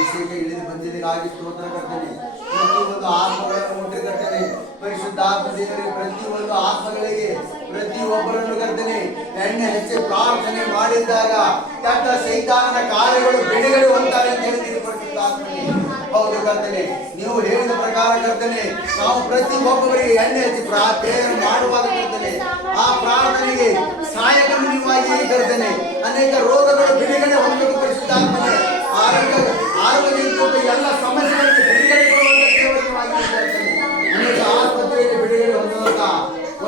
ಅಭಿಷೇಕ ಇಳಿದು ಬಂದಿದ್ದಕ್ಕಾಗಿ ಸ್ತೋತ್ರ ಕರ್ತನೆ. ಪ್ರತಿಯೊಂದು ಆತ್ಮಗಳನ್ನು ಮುಟ್ಟಿರ್ತೇನೆ ಪರಿಶುದ್ಧಾತ್ಮ ದೇವರಿಗೆ. ಪ್ರತಿಯೊಂದು ಆತ್ಮಗಳಿಗೆ ಪ್ರತಿಯೊಬ್ಬರನ್ನು ಕರ್ತನೆ ಎಣ್ಣೆ ಹಚ್ಚಿ ಪ್ರಾರ್ಥನೆ ಮಾಡಿದಾಗ ಕೆಟ್ಟ ಸೈತಾನನ ಕಾರ್ಯಗಳು ಬಿಡುಗಡೆ ಹೊಂದಾರೆ ಅಂತ ಹೇಳಿದ್ದೀರಿ ಪರಿಶುದ್ಧಾತ್ಮನೇ. ಹೌದು ಕರ್ತನೆ, ನೀವು ಹೇಳಿದ ಪ್ರಕಾರ ಕರ್ತನೆ ನಾವು ಪ್ರತಿಯೊಬ್ಬರಿಗೆ ಎಣ್ಣೆ ಹಚ್ಚಿ ಪ್ರಾರ್ಥನೆ ಮಾಡುವಾಗ ಕರ್ತನೆ ಆ ಪ್ರಾರ್ಥನೆಗೆ ಸಹಾಯಕವಾಗಿ ಕರ್ತನೆ ಅನೇಕ ರೋಗಗಳು ಬಿಡುಗಡೆ ಹೊಂದಲು ಪರಿಶುದ್ಧಾತ್ಮನೆ. ಆರೋಗ್ಯದಿಂದ ಎಲ್ಲ ಸಮಸ್ಯೆಗಳಿಗೆ ಬಿಡುಗಡೆ ಕೊಡುವಂತ ಅನೇಕ ಆಸ್ಪತ್ರೆಯಲ್ಲಿ ಬಿಡುಗಡೆ ಹೊಂದುವಂತ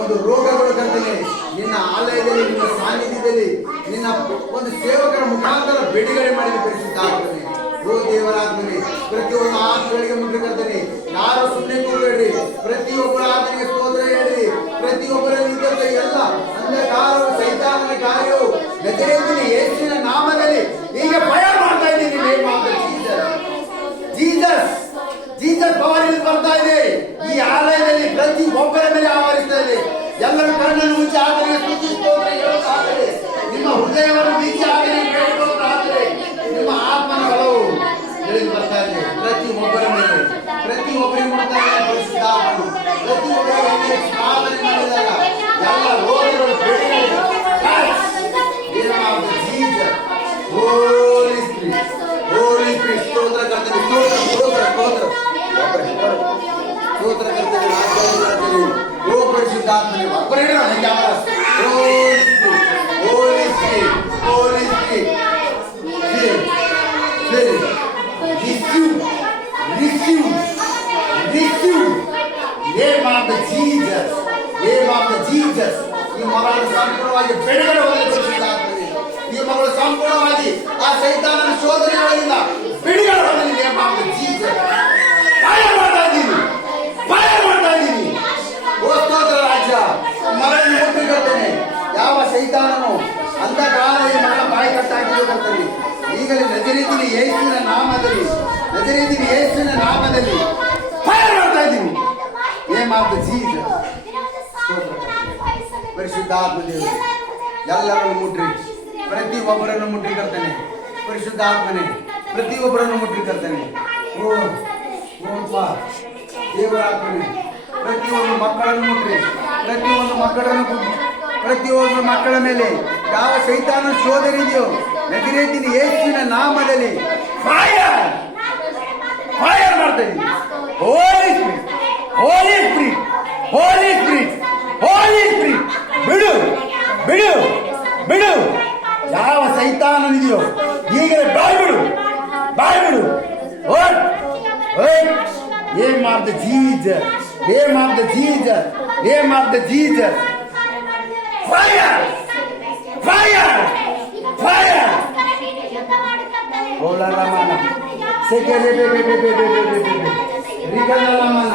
ಒಂದು ರೋಗಗಳು ಕರ್ತನೆ ನಿನ್ನ ಆಲಯದಲ್ಲಿ ನಿನ್ನ ಸಾನ್ನಿಧ್ಯದಲ್ಲಿ ನಿನ್ನ ಒಂದು ಸೇವಕರ ಮುಖಾಂತರ ಬಿಡುಗಡೆ ಮಾಡಿದ ಪರಿಶುದ್ಧಾತ್ಮನೆ. ಓ ದೇವರಾತ್ಮನೆ, ಪ್ರತಿಯೊಂದು ಆತ್ಮಗಳಿಗೆ ಮುಟ್ಟಿ ಕರ್ತನೆ. ಯಾರು ಸುಮ್ಮನೆ ಕೂಡಬೇಡಿ, ಪ್ರತಿಯೊಬ್ಬರ ಆತ್ಮನಿಗೆ ಸ್ತೋತ್ರ ಹೇಳಿ. ಪ್ರತಿಯೊಬ್ಬರಲ್ಲಿ ಇದ್ದಂತ ಎಲ್ಲ ಅಂಧಕಾರವು ಸೈತಾನನ ಕಾರ್ಯವು ನಜರೇತಿನ ಯೇಸುವಿನ ನಾಮದಲ್ಲಿ ಈಗ ಭಯ ಮಾಡ್ತಾ ಇದ್ದೀನಿ. ಜೀಸಸ್ ಜೀಸಸ್ ಪವರ್ ಬರ್ತಾ ಇದೆ ಈ ಆಲಯದಲ್ಲಿ, ಪ್ರತಿ ಒಬ್ಬರ ಮೇಲೆ ಆವರಿಸ್ತಾ ಇದೆ. ಎಲ್ಲರ ಕಣ್ಣನ್ನು ಮುಚ್ಚಿ ಆತನಿಗೆ ಸ್ತುತಿ ಸ್ತೋತ್ರ ಹೇಳುತ್ತಾದರೆ, ನಿಮ್ಮ ಹೃದಯವನ್ನು ಬೀಚಿ ಆತನಿಗೆ ಬೇಡಿಕೊಳ್ಳುತ್ತಾದರೆ ನಿಮ್ಮ ಆತ್ಮನ ಬಲವು ಇಳಿದು ಬರ್ತಾ ಇದೆ. ಪ್ರತಿ ಒಬ್ಬರ ಮೇಲೆ ಪ್ರತಿಯೊಬ್ಬರಿಗೆ ಮಾಡ್ತಾ ಇದೆ ಪರಿಶುದ್ಧಾತ್ಮನು. ಪ್ರತಿಯೊಬ್ಬರಿಗೆ ಸಾಧನೆ ಮಾಡಿದಾಗ ಎಲ್ಲ ರೋಗಗಳು ಬಿಡುಗಡೆ. ಹೋಲಿ ಸ್ಪಿರಿಟ್ ಸ್ತೋತ್ರ ಕರ್ತನೆ, ಸ್ತೋತ್ರ ಸ್ತೋತ್ರ ಸ್ತೋತ್ರ ಸ್ತೋತ್ರ ಕರ್ತನೆ. ಓ ಪರಿಶುದ್ಧಾತ್ಮನೇ, ಒಬ್ಬರೇ holy spirit holy spirit receive name of the Jesus, name of the Jesus. ಈ ಮಗಳನ್ನು ಸಂಪೂರ್ಣವಾಗಿ ಬಿಡುಗಡೆ ಹೊಂದಲಿ ಪರಿಶುದ್ಧಾತ್ಮನೇ. ಈ ಮಗಳು ಸಂಪೂರ್ಣವಾಗಿ ಆ ಸೈತಾನನ ಶೋಧನೆಗಳಿಂದ ಬಿಡುಗಡೆ ಹೊಂದಲಿ. Name of the Jesus. ಭಯ ಮಾಡ್ತಾ ಇದ್ದೀನಿ, ಭಯ ಮಾಡ್ತಾ ಇದ್ದೀನಿ. ಓ ಸ್ತೋತ್ರ ರಾಜ್ಯ, ಮಗಳನ್ನು ಮುಟ್ಟಿಕೊಳ್ತೇನೆ. ಯಾವ ಸೈತಾನನು ಅಂಧಕಾರ ಈ ಮಗಳ ಬಾಯಿ ಕಟ್ಟಾಕಿರುವಂತಲ್ಲಿ ಈಗಲೇ ನಜರೇತಿನ ಯೇಸುವಿನ ನಾಮದಲ್ಲಿ, ನಜರೇತಿನ ಯೇಸುವಿನ ನಾಮದಲ್ಲಿ ಭಯ ಮಾಡ್ತಾ ಇದ್ದೀನಿ. Name of the Jesus. ಪರಿಶುದ್ಧಾತ್ಮ ದೇವರು ಎಲ್ಲರನ್ನು ಮುಟ್ರಿ, ಪ್ರತಿಯೊಬ್ಬರನ್ನು ಮುಟ್ಟಿ ಕರ್ತೇನೆ ಪರಿಶುದ್ಧಾತ್ಮನೇ. ಪ್ರತಿಯೊಬ್ಬರನ್ನು ಮುಟ್ಟಿ ಕರ್ತೇನೆ. ಓ ದೇವರಾತ್ಮನೇ, ಪ್ರತಿಯೊಂದು ಮಕ್ಕಳನ್ನು ಮುಟ್ರಿ, ಪ್ರತಿಯೊಂದು ಮಕ್ಕಳ ಮೇಲೆ ಯಾವ ಸೈತಾನ ಶೋಧನೆ ಇದೆಯೋ ನಜರೇತಿನ ಯೇಸುವಿನ ನಾಮದಲ್ಲಿ ಫೈರ್ ಫೈರ್ ಮಾಡ್ತಾ ಇದ್ದೀನಿ. Holy spirit holy spirit holy spirit holy spirit ಬಿಡು ಬಿಡು ಬಿಡು. ಯಾವ ಸೈತಾನನಿದೆಯೋ ಈಗಲೇ ಬಾಯ್ಬಿಡು ಬಾಯ್ಬಿಡು. Name of the Jesus, name of the Jesus, name of the Jesus. Fire fire fire. ಓಲಾಲಮಾನ ಸೆಕೆ ರೆಬೆ ಬೆಬೆ ಬೆಬೆ ಬೆಬೆ ಬೆಬೆ ರಿಗಲಮಾನ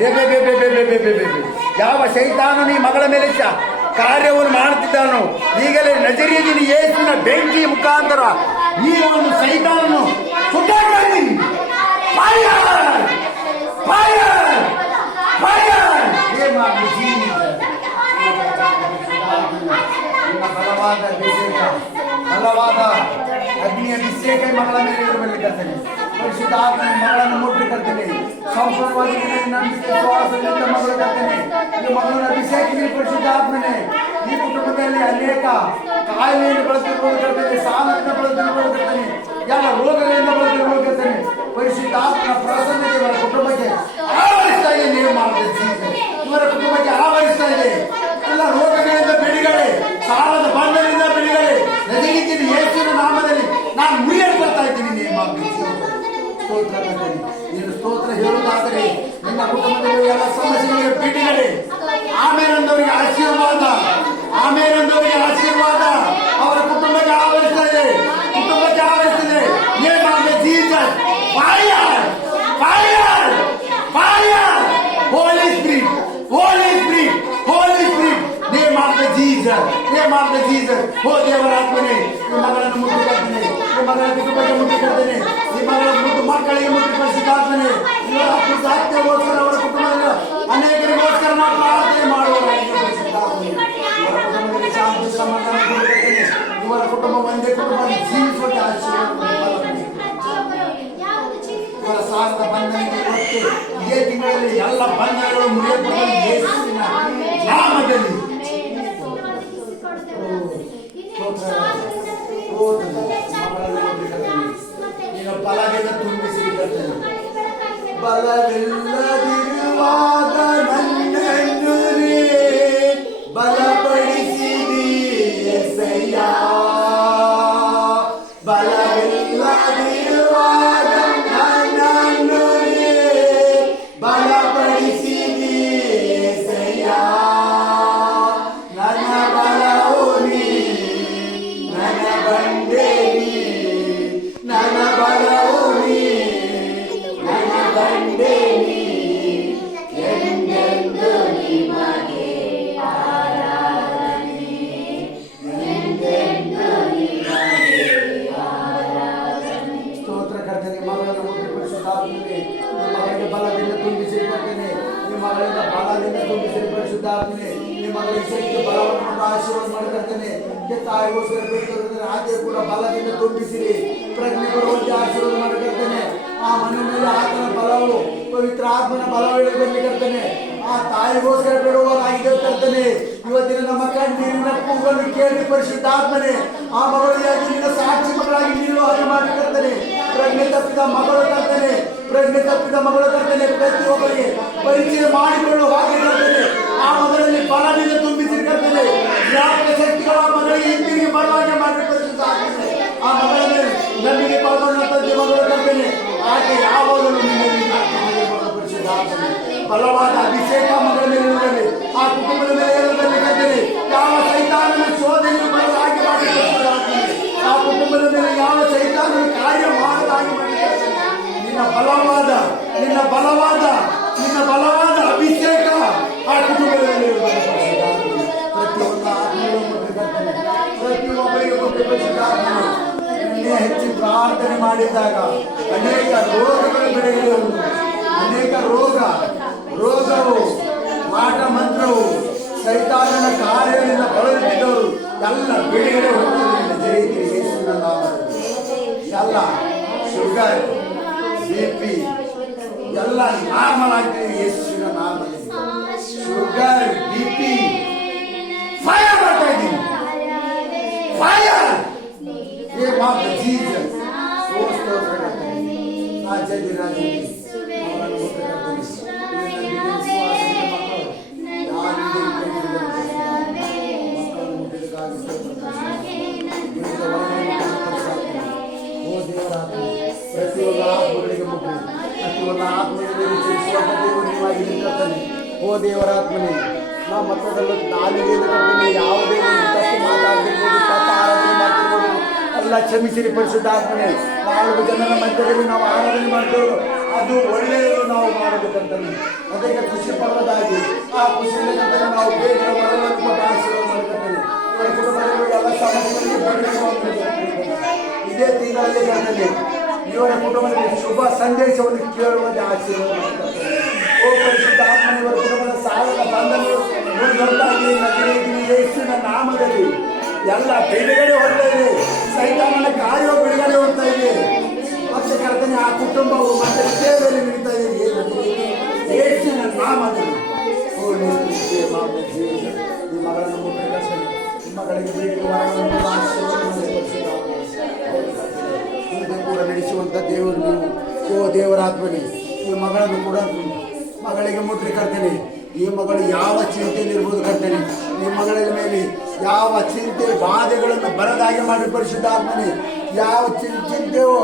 ರೆಬೆ ಬೆಬೆ ಬೆಬೆ ಬೆಬೆ ಬೆಬೆ. ಯಾವ ಸೈತಾನನು ಈ ಮಗಳ ಮೇಲೆ ಕಾರ್ಯವನ್ನು ಮಾಡುತ್ತಿದ್ದಾನೋ ಈಗಲೇ ನಜರೇತಿನ ಯೇಸುವಿನ ಬೆಂಕಿ ಮುಖಾಂತರ ಈ ಒಂದು ಸೈತಾನನು ಸುಟ್ಟಾಡ್ತಾ ಇದ್ದೀನಿ. Fire fire fire. Name of the Jesus. ನಿಮ್ಮ ಬಲವಾದ ಅಭಿಷೇಕ, ಬಲವಾದ ಅಗ್ನಿ ಅಭಿಷೇಕ ಮಗಳ ಮೇಲೆ ಇರಬೇಕು ಕರ್ತನೆ. ಪರಿಶುದ್ಧಾತ್ಮನ ಮಗಳನ್ನು ಮುಟ್ಟಿ ಕರ್ತನೆ. ಸಂಪೂರ್ಣವಾಗಿ ವಿಶ್ವಾಸದಿಂದ ಮಗಳು ಕರ್ತನೆ. ಈ ಮಗಳನ್ನು ಅಭಿಷೇಕಿಸಿ ಪರಿಶುದ್ಧಾತ್ಮನೇ. ಈ ಕುಟುಂಬದಲ್ಲಿ ಅನೇಕ ಕಾಯಿಲೆಯಿಂದ ಬಳಸಿರುವುದು ಕರ್ತನೆ, ಸಾಲದಿಂದ ಬಳಸಿರುವುದು ಕರ್ತನೆ, ಎಲ್ಲ ರೋಗಗಳಿಂದ ಬಳಸಿರುವುದು ಕರ್ತನೆ. ಪರಿಶುದ್ಧಾತ್ಮನ ಪ್ರಸನ್ನತೆ ಇವರ ಕುಟುಂಬಕ್ಕೆ ಆವರಿಸ್ತಾ ಇದೆ. Name of the Jesus. ಇವರ ಕುಟುಂಬಕ್ಕೆ ಆವರಿಸ್ತಾ ಇದೆ. ಎಲ್ಲ ರೋಗಗಳಿಂದ ಬಿಡುಗಡೆ, ಸಾಲದ ಬಂಧನದಿಂದ ಬಿಡುಗಡೆ ನಜರೇತಿನ ಯೇಸುವಿನ ನಾಮದಲ್ಲಿ ನಾನು ಮುರಿಯಲ್ಪಡ್ತಾ ಇದ್ದೀನಿ. Name of the Jesus. ಸ್ತೋತ್ರ ಕರ್ತನೆ. ನೀನು ಸ್ತೋತ್ರ ಹೇಳುವುದಾದರೆ ನಿನ್ನ ಕುಟುಂಬದಲ್ಲಿ ಎಲ್ಲ ಸಮಸ್ಯೆಗಳಿಗೆ ಬಿಡುಗಡೆ. ಆಮೇಲೆ ಆಶೀರ್ವಾದ, ಆಮೇಲೆ ಆಶೀರ್ವಾದ ಅವರ ಕುಟುಂಬಕ್ಕೆ ಆವರಿಸ್ತಾ ಇದೆ, ಕುಟುಂಬಕ್ಕೆ ಆವರಿಸ್ತಿದೆ. Name of the Jesus. Fire fire fire. Holy spirit holy spirit holy spirit. Name of the Jesus, name of the Jesus. ಓ ದೇವರಾತ್ಮನೇ, ಈ ಮಗಳನ್ನು ಮುಟ್ಟಿಕೊಳ್ತೇನೆ, ಈ ಮಗಳ ಕುಟುಂಬಕ್ಕೆ ಮುಟ್ಟಿಕೊಳ್ತೇನೆ, ಈ ಮಗಳ ಮಕ್ಕಳಿಗೆ ಮುಟ್ಟಿಕೊಳಿಸಿದ್ದಾಗ್ತೇನೆ. ಇವರ ಸಾಧ್ಯಗೋಸ್ಕರ ಅವರ ಕುಟುಂಬದ ಅನೇಕರಿಗೋಸ್ಕರ ನಾವು ಪ್ರಾರ್ಥನೆ ಮಾಡುವ ಇವರ ಕುಟುಂಬದಲ್ಲಿ ಶಾಂತಿ ಸಮಾಧಾನ ಕೊಡುತ್ತೇನೆ. ಇವರ ಕುಟುಂಬ ಒಂದೇ ಕುಟುಂಬ ಜೀವಿಸುವಂತೆ ಆಶೀರ್ವಾದ ಮತ್ತು ಇದೇ ತಿಂಗಳಲ್ಲಿ ಎಲ್ಲ ಬಂಧನಗಳು ಮುರಿಯಲ್ಪಡಲಿ ಯೇಸುವಿನ ನಾಮದಲ್ಲಿ. ನೀನು ಬಲದಿಂದ ತುಂಬಿಸಿರಿ ಕರ್ತನೆ. ಬಲವಿಲ್ಲದಿರುವಾಗ ನನ್ನನ್ನು ಬಲಪಡಿಸಿದಿ యేసయ్య. ಬಲವಿಲ್ಲದಿರುವಾಗ ನನ್ನನ್ನು ಬಲಪಡಿಸಿದಿ యేసయ్య. ನನ್ನ ಬಲವು ನೀ, ನನ್ನ ಬಂಡೆ ನೀ, ನನ್ನ ಬಲವು ನೀ, ನನ್ನ ಬಂಡೆ ನೀ, ಎಂದೆಂದು ನಿಮಗೆ ಆರಾಧನೆ, ಎಂದೆಂದು ನಿಮಗೆ ಆರಾಧನೆ. ಸ್ತೋತ್ರ ಕರ್ತನೆ. ಮಗಳನ್ನು ಮುಟ್ಟಿಪಡಿಸುತ್ತಾತ್ಮನೆ, ಮಗಳಿಗೆ ಬಲದಿಂದ ತುಂಬಿಸಿರಿ ಕರ್ತನೆ. ಈ ಮಗಳಿಂದ ಬಲದಿಂದ ತುಂಬಿಸಿರಿ ಪರಿಶುದ್ಧಾತ್ಮನೆ. ಈ ಮಗಳಿಗೆ ಶಕ್ತಿ ಬಲವನ್ನು ಆಶೀರ್ವಾದ ಮಾಡಿರ್ತೇನೆ. ತಾಯಿಗೋಸ್ಕರ ಬೇಕಿರುತ್ತದೆ ಹಾಗೆ ಕೂಡ ಬಲದಿಂದ ತುಂಬಿಸಿರಿ. ಪ್ರಜ್ಞೆ ಬರುವಂತೆ ಆಶೀರ್ವಾದ ಮಾಡಿರ್ತೇನೆ. ಆ ಮನೆ ಮೇಲೆ ಆತನ ಬಲವು, ಪವಿತ್ರ ಆತ್ಮನ ಬಲವು ಬಂದಿರ್ತೇನೆ. ಆ ತಾಯಿಗೋಸ್ಕರ ಬಿಡುವಾಗಿದೆ ಕರ್ತನೆ. ಇವತ್ತಿನ ನಮ್ಮ ಕಣ್ಣೀರಿನ ಕೂಗನ್ನು ಕೇಳಿ ಪರಿಶುದ್ಧಾತ್ಮನೆ ಆ ಮಗಳಿಗಾಗಿ ನಿನ್ನ ಸಾಕ್ಷಿ ಮಗಳಾಗಿ ನೀನು ಹಾಗೆ ಮಾಡಿರ್ತೇನೆ. ಪ್ರಜ್ಞೆ ತಪ್ಪಿದ ಮಗಳು ಕರ್ತನೆ, ಪ್ರಜ್ಞೆ ತಪ್ಪಿದ ಮಗಳು ಕರ್ತನೆ. ಪ್ರತಿಯೊಬ್ಬರಿಗೆ ಪರಿಚಯ ಮಾಡಿಕೊಳ್ಳುವ ಹಾಗೆ ಕರ್ತನೆ. ಆ ಮಗಳಲ್ಲಿ ಬಲದಿಂದ ತುಂಬಿಸಿರ್ತೇನೆ. ಜ್ಞಾಪಕ ಶಕ್ತಿಗಳ ಮಗಳಿಗೆ ಹಿಂದಿರುಗಿ ಬಲವಾಗಿ ಮಾಡಿ ಪರಿಶುದ್ಧಾತ್ಮನೆ ಆ ಮಗಳಲ್ಲಿ ನಮಗೆ ಪಾಲ್ಗೊಂಡಂತೆ ಮಗಳು ಕರ್ತನೆ. ಆಕೆ ಯಾವಾಗಲೂ ನಿನ್ನಲ್ಲಿ ಪರಿಶುದ್ಧಾತ್ಮನೆ ಬಲವಾದ ಅಭಿಷೇಕ ಮಗಳ ಮೇಲೆ ಇರುತ್ತದೆ. ಆ ಕುಟುಂಬದ ಮೇಲೆ ಇರುವುದನ್ನು ಕರ್ತನೆ. ಯಾವ ಸೈತಾನನ ಶೋಧನೆಯು ಬರಲಾಗಿ ಮಾಡಿ ಆ ಕುಟುಂಬದ ಮೇಲೆ ಯಾವ ಸೈತಾನನ ಕಾರ್ಯ ಮಾಡಲಾಗಿ ಮಾಡಿ ನಿನ್ನ ಬಲವಾದ ಅಭಿಷೇಕ ಆ ಕುಟುಂಬದ ಮೇಲೆ ಇರುತ್ತದೆ. ಪ್ರತಿಯೊಂದು ಆತ್ಮೀಯ ಪ್ರತಿಯೊಬ್ಬರಿಗೆ ಹೆಚ್ಚು ಪ್ರಾರ್ಥನೆ ಮಾಡಿದಾಗ ಅನೇಕ ರೋಗಗಳು ಬೆಳೆಯಲು, ಅನೇಕ ರೋಗವು ಮಾಟ ಮಂತ್ರವು ಸೈತಾನನ ಕಾರ್ಯದಿಂದ ಬಳಲುತ್ತಿದ್ದವರು ಎಲ್ಲ ಬಿಡುಗಡೆ ಹೋಗ್ತಿದ್ದಾರೆ. ಯೇಸುವಿನ ನಾಮದಲ್ಲಿ ಎಲ್ಲ ಶುಗರ್, BP ಎಲ್ಲ ನಾರ್ಮಲ್ ಆಗ್ತದೆ. ಯೇಸುವಿನ ನಾಮದಲ್ಲಿ ಶುಗರ್, BP ಫೈರ್ ಮಾಡ್ತಾ ಇದ್ದೀನಿ. ಫೈರ್ ಜೀಸಸ್ ಪ್ರತಿಯೊಂದು ಆತ್ಮಗಳಿಗೆ ಮುಟ್ಟಿ, ಪ್ರತಿಯೊಂದು ಆತ್ಮಗಳಿಗೆ ಓ ದೇವರಾತ್ಮನೆ ನಾವು ಮತ್ತದಲ್ಲೂ ನಾಲಿಗೆಯನ್ನು ಕರ್ತನೆ. ಯಾವುದೇ ಒಂದು ತಪ್ಪು ಮಾತಾಡ್ತಿರ್ಬೋದು, ತಪ್ಪು ಆರಾಧನೆ ಮಾಡ್ತಿರ್ಬೋದು, ಎಲ್ಲ ಕ್ಷಮಿಸಿರಿ ಪರಿಶುದ್ಧಾತ್ಮನೆ. 4 ಜನರ ಮಧ್ಯದಲ್ಲಿ ನಾವು ಆರಾಧನೆ ಮಾಡ್ತೇವೆ, ಅದು ಒಳ್ಳೆಯದು ನಾವು ಮಾಡಬೇಕಂತಾನೆ. ಅದಕ್ಕೆ ಖುಷಿ ಪಡುವುದಾಗಿ ಆ ಖುಷಿಯಿಂದ ನಾವು ಬೇಗ ಮರಳನ್ನು ಕೊಟ್ಟು ಆಶೀರ್ವಾದ ಮಾಡ್ಕೊಳ್ತೇನೆ. ಇವರ ಕುಟುಂಬದಲ್ಲಿ ಎಲ್ಲ ಸಮಸ್ಯೆಗಳಿಗೆ ಇದೇ ತಿಂಗಳಲ್ಲಿ ಕರ್ತನೆ ಇವರ ಕುಟುಂಬದಲ್ಲಿ ಶುಭ ಸಂದೇಶವನ್ನು ಕೇಳುವಂತೆ ಆಶೀರ್ವಾದ ಮಾಡ್ಕೊಳ್ತೇನೆ. ಓ ಪರಿಶುದ್ಧಾತ್ಮನೆ, ಇವರ ಕುಟುಂಬದ ಸಾಲದ ಬಂಧನಗಳು ಯೇಸುವಿನ ನಾಮದಲ್ಲಿ ಎಲ್ಲ ಬಿಡುಗಡೆ ಹೊರತಾ ಇದೆ. ಸೈತಾನನ ಕಾರ್ಯವು ಬಿಡುಗಡೆ ಹೊರತಾ ಇದೆ. ಮತ್ತೆ ಕರ್ತನೆ ಆ ಕುಟುಂಬವು ಮತ್ತೆ ಸೇವೆಯಲ್ಲಿ ನಡೀತಾ ಇದೆ ಯೇಸುವಿನ ನಾಮದಲ್ಲಿ. ಈ ಮಗಳನ್ನು ಮುಟ್ಟಿ ಕರ್ತನೆ, ಈ ಮಗಳಿಗೆ ಬೇಡಿಕೆ ಕೂಡ ನಡೆಸುವಂತ ದೇವರು ನೀವು. ಓ ದೇವರಾತ್ಮನೆ, ಈ ಮಗಳನ್ನು ಕೂಡ ಮಗಳಿಗೆ ಮುಟ್ಟಿ ಕರ್ತನೆ. ಈ ಮಗಳು ಯಾವ ಚಿಂತೆಯಲ್ಲಿರ್ಬೋದು ಕರ್ತನೆ. ಈ ಮಗಳ ಮೇಲೆ ಯಾವ ಚಿಂತೆ ಬಾಧೆಗಳನ್ನು ಬರದಾಗೆ ಮಾಡಿ ಪರಿಶುದ್ಧಾತ್ಮನೆ. ಯಾವ ಚಿಂತೆಯೋ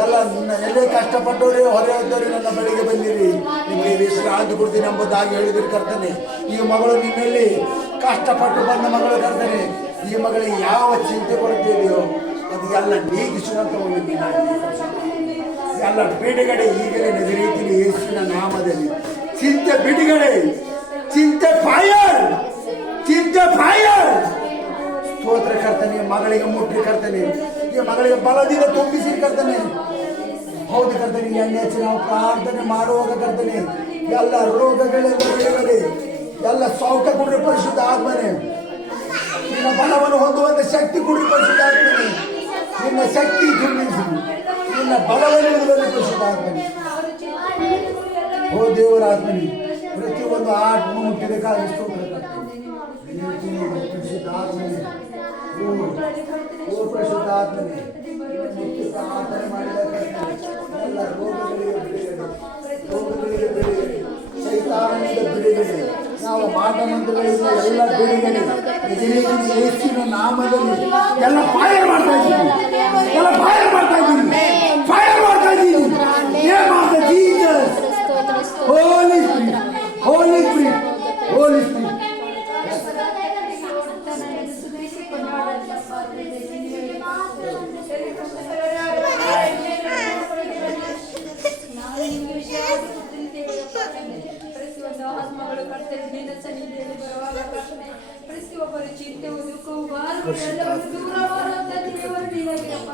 ಎಲ್ಲೇ ಕಷ್ಟಪಟ್ಟವರೇ ಹೊರೆಯದ್ದವರು ನನ್ನ ಬಳಿಗೆ ಬಂದಿರಿ, ನಿಮಗೆ ವಿಶ್ರಾಂತಿ ಕೊಡ್ತೀನಿ ಎಂಬುದಾಗಿ ಹೇಳಿದ್ರು ಕರ್ತನೆ. ಈ ಮಗಳು ನಿನ್ನಲ್ಲಿ ಕಷ್ಟಪಟ್ಟು ಬಂದ ಮಗಳು ಕರ್ತನೆ. ಈ ಮಗಳಿಗೆ ಯಾವ ಚಿಂತೆ ಕೊಡುತ್ತಿದೆಯೋ ಅದು ಎಲ್ಲ ನೀಗಿಸುವಂತ ಒಂದು ದಿನ, ಎಲ್ಲ ಬಿಡುಗಡೆ ಈಗಲೇ ನಡೆಯುತ್ತೀನಿ ಯೇಸುವಿನ ನಾಮದಲ್ಲಿ. ಚಿಂತೆ ಬಿಡುಗಡೆ, ಚಿಂತೆ ಫೈರ್, ಚಿಂತೆ ಫೈರ್. ಸ್ತೋತ್ರ ಕರ್ತನೆ. ಮಗಳಿಗೆ ಮುಟ್ಟಿ ಕರ್ತನೆ, ಈ ಮಗಳಿಗೆ ಬಲದಿಂದ ತುಂಬಿಸಿ ಕರ್ತನೆ. ಹೌದು ಕರ್ತನೆ, ಎಣ್ಣೆ ಹಚ್ಚಿ ನಾವು ಪ್ರಾರ್ಥನೆ ಮಾಡುವಾಗ ಕರ್ತನೆ ಎಲ್ಲ ರೋಗಗಳೆಲ್ಲ ಬಿಡುಗಡೆ, ಎಲ್ಲ ಸೌಖ್ಯ ಕೊಡ್ರಿ ಪರಿಶುದ್ಧ ಆತ್ಮನೆ. ನಿನ್ನ ಬಲವನ್ನು ಹೊಂದುವಂತ ಶಕ್ತಿ ಕೊಡ್ರಿ ಪರಿಶುದ್ಧ ಆತ್ಮನೆ. ನಿನ್ನ ಶಕ್ತಿ ತುಂಬಿಸಿ, ನಿನ್ನ ಬಲವನ್ನು ಹೊಂದುವಂತ ಪರಿಶುದ್ಧ ಆತ್ಮನೆ. ಓ ದೇವರ ಆತ್ಮನಿ ಪ್ರತಿಯೊಂದು ಆತ್ಮ ಮುಟ್ಟಿಬೇಕಾಗಿ ಸ್ತೋತ್ರ ಪರಿಶುದ್ಧ ಆತ್ಮನಿ ಓ ಪರಿಶುದ್ಧ ಆತ್ಮನಿ ಪ್ರಾರ್ಥನೆ ಮಾಡಿದ ಎಲ್ಲ ರೋಗಗಳಿಗೆ ಬಿಡುಗಡೆ ಸೈತಾನನಿಂದ ಬಿಡುಗಡೆ ನಾವು ಮಾಟಮಂತ್ರಗಳಿಂದ ಎಲ್ಲ ಬಿಡುಗಡೆ ಯೇಸುವಿನ ನಾಮದಲ್ಲಿ ಎಲ್ಲ ಫೈರ್ ಮಾಡ್ತಾ ಇದ್ದೀವಿ ಎಲ್ಲ ಫೈರ್ ಮಾಡ್ತಾ ಇದ್ದೀವಿ ಫೈರ್ ಮಾಡ್ತಾ ಇದ್ದೀವಿ name of the Jesus holy spirit holy spirit holy spirit ಆತ್ಮಗಳು ಕರ್ತನೆ ನಿನ್ನ ಸನ್ನಿಧಿಯಲ್ಲಿ ಬರುವಾಗ ಕರ್ತನೆ ಪ್ರತಿಯೊಬ್ಬರ ಚಿಂತೆಯು ದುಃಖವು ಭಾರವು ಎಲ್ಲವನ್ನು ದೂರವಾದಂತ ದೇವರು ನೀನಾಗಿರಪ್ಪ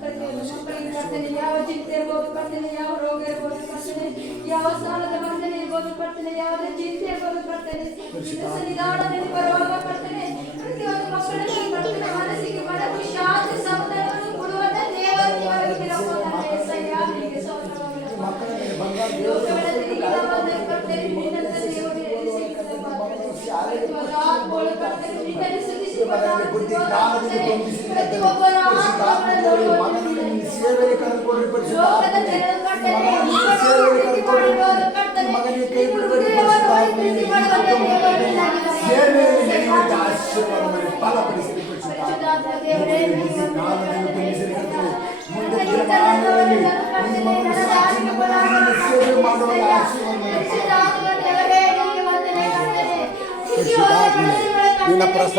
ಪ್ರತಿಯೊಂದು ಮಕ್ಕಳಿಗೆ ಕರ್ತನೆ ಯಾವ ಚಿಂತೆ ಇರ್ಬೋದು ಕರ್ತನೆ ಯಾವ ರೋಗ ಇರ್ಬೋದು ಕರ್ತನೆ ಯಾವ ಸಾಲದ ಬಂಧನ ಇರ್ಬೋದು ಕರ್ತನೆ ಯಾವುದೇ ಚಿಂತೆ ಇರ್ಬೋದು ಕರ್ತನೆ ನಿನ್ನ ಸನ್ನಿಧಾನದಲ್ಲಿ ಬರುವಾಗ ಕರ್ತನೆ ಪ್ರತಿಯೊಂದು ಮಕ್ಕಳಿಗೆ ಕರ್ತನೆ ಮನಸ್ಸಿಗೆ ಮನಸ್ಸು ಶಾಂತಿ ಸಮಾಧಾನವನ್ನು ಕೊಡುವಂತ ದೇವರು ನೀವಾಗಿರಪ್ಪ ನಿನಗೆ ಬುದ್ಧಿ ಜ್ಞಾನದಲ್ಲಿ ಕೊಂದಿಸಿದ ಮಗನನ್ನು ಸೇವೆಗೆ ಕರೆದುಕೊಂಡು ಮಗನಿಗೆ ಕೈ ಬಿಡಬೇಡಿ ಸೇವೆಯಲ್ಲಿ ನಡೆಯುವಂತೆ ಆಶೀರ್ವಾದವನ್ನು ಫಲಪಡಿಸಲಿ ಬುದ್ಧಿ ಜ್ಞಾನದಲ್ಲಿ ಕೊಂದಿಸಿದ ಮುಂದೆ ಜೀವಮಾನದಲ್ಲಿ ಈ ಮಗನ ಸಾಕ್ಷಿ ಮಗನನ್ನು ಸೇವೆ ಮಾಡುವ ಆಶೀರ್ವಾದ ನಿನ್ನ ಪ್ರಸನ್ನ